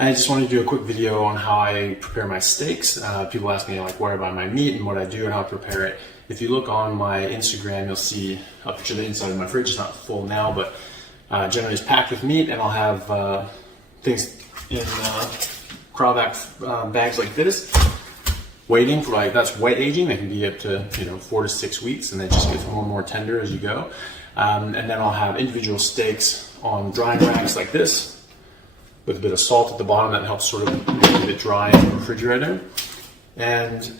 I just wanted to do a quick video on how I prepare my steaks. People ask me like where I buy my meat and what I do and how I prepare it. If you look on my Instagram, you'll see a picture of the inside of my fridge. It's not full now, but generally it's packed with meat, and I'll have things in cryovac bags like this, waiting for that's wet aging. They can be up to 4 to 6 weeks, and it just gets more and more tender as you go. And then I'll have individual steaks on drying racks like this, with a bit of salt at the bottom that helps sort of keep it dry in the refrigerator. And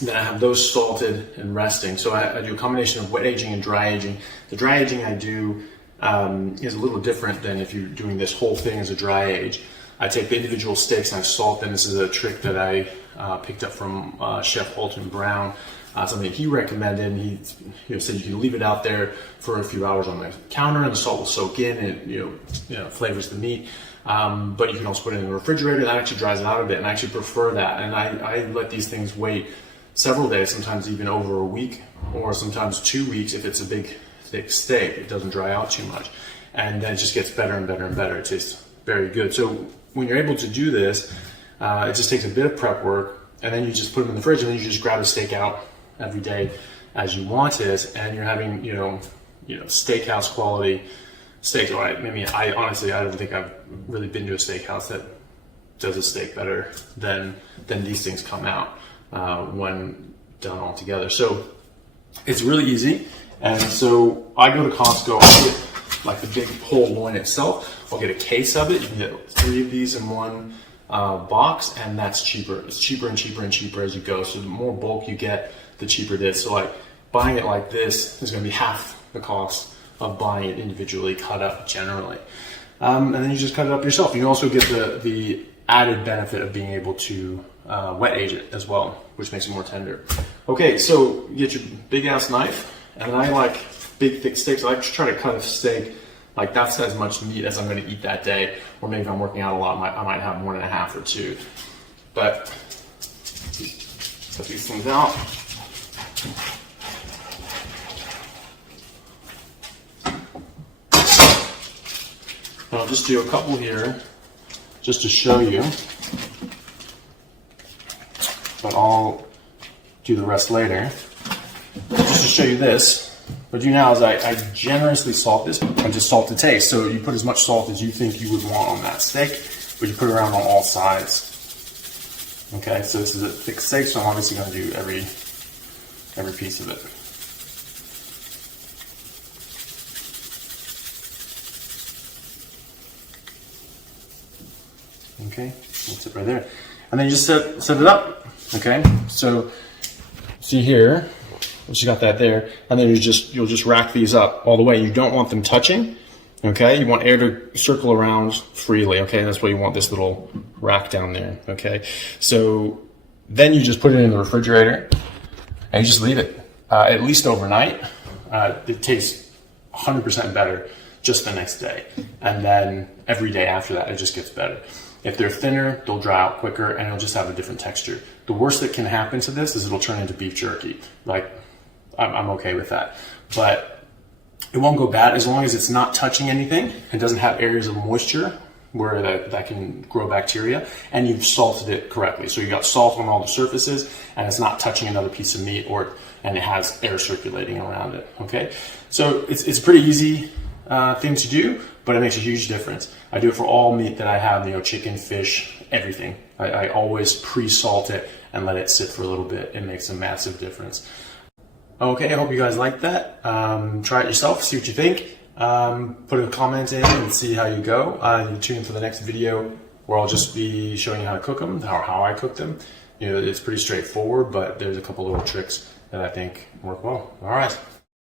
then I have those salted and resting. So I do a combination of wet aging and dry aging. The dry aging I do is a little different than if you're doing this whole thing as a dry age. I take the individual steaks and I salt them. This is a trick that I picked up from Chef Alton Brown. Something he recommended, and he said you can leave it out there for a few hours on the counter and the salt will soak in and it flavors the meat. But you can also put it in the refrigerator. That actually dries it out a bit, and I actually prefer that. And I let these things wait several days, sometimes even over a week, or sometimes 2 weeks if it's a big thick steak. It doesn't dry out too much, and then it just gets better and better and better. It tastes very good. So when you're able to do this, it just takes a bit of prep work, and then you just put them in the fridge, and then you just grab a steak out every day as you want it, and you're having steakhouse quality steak. I honestly don't think I've really been to a steakhouse that does a steak better than these things come out when done all together. So it's really easy. And so I go to Costco, I'll get like the big whole loin itself. I'll get a case of it. You can get 3 of these in one box, and that's cheaper. It's cheaper and cheaper and cheaper as you go. So the more bulk you get, the cheaper it is. So like buying it like this is going to be half the cost of buying it individually cut up generally. And then you just cut it up yourself. You also get the added benefit of being able to wet age it as well, which makes it more tender. Okay, so you get your big ass knife, and I like big thick steaks. I like to try to cut a steak like that's as much meat as I'm going to eat that day, or maybe if I'm working out a lot, I might have 1.5 or 2. But cut these things out. And I'll just do a couple here just to show you, but I'll do the rest later. Just to show you this, what I do now is I generously salt this, and just salt to taste. So you put as much salt as you think you would want on that steak, but you put it around on all sides. Okay, so this is a thick steak, so I'm obviously going to do every piece of it. Okay, that's it right there. And then you just set it up. Okay, so see here, you got that there, and then you'll just rack these up all the way. You don't want them touching. Okay, you want air to circle around freely. Okay, that's why you want this little rack down there. Okay, so then you just put it in the refrigerator and you just leave it at least overnight. It tastes 100% better just the next day, and then every day after that it just gets better. If they're thinner, they'll dry out quicker, and it'll just have a different texture. The worst that can happen to this is it'll turn into beef jerky. Like, I'm okay with that. But it won't go bad as long as it's not touching anything and doesn't have areas of moisture where that can grow bacteria, and you've salted it correctly. So you got salt on all the surfaces, and it's not touching another piece of meat, and it has air circulating around it. Okay, so it's a pretty easy thing to do, but it makes a huge difference. I do it for all meat that I have, chicken, fish, everything. I always pre-salt it and let it sit for a little bit. It makes a massive difference. Okay, I hope you guys like that. Try it yourself, see what you think. Put a comment in and see how you go. You tune in for the next video where I'll just be showing you how to cook them, how I cook them. It's pretty straightforward, but there's a couple little tricks that I think work well. All right.